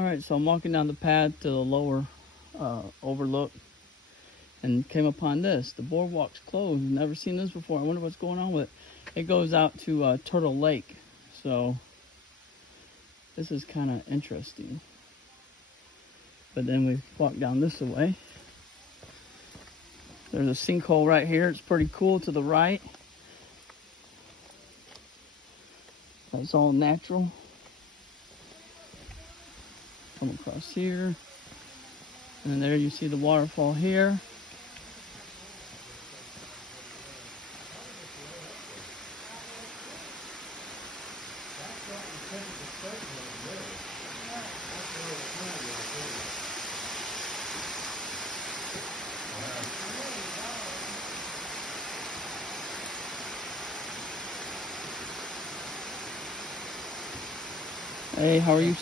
Alright, so I'm walking down the path to the lower overlook and came upon this. The boardwalk's closed. Never seen this before. I wonder what's going on with it. It goes out to Turtle Lake. So this is kind of interesting. But then we walk down this way. There's a sinkhole right here. It's pretty cool to the right. That's all natural. Come across here. And there you see the waterfall here. Hey, how are you, sir?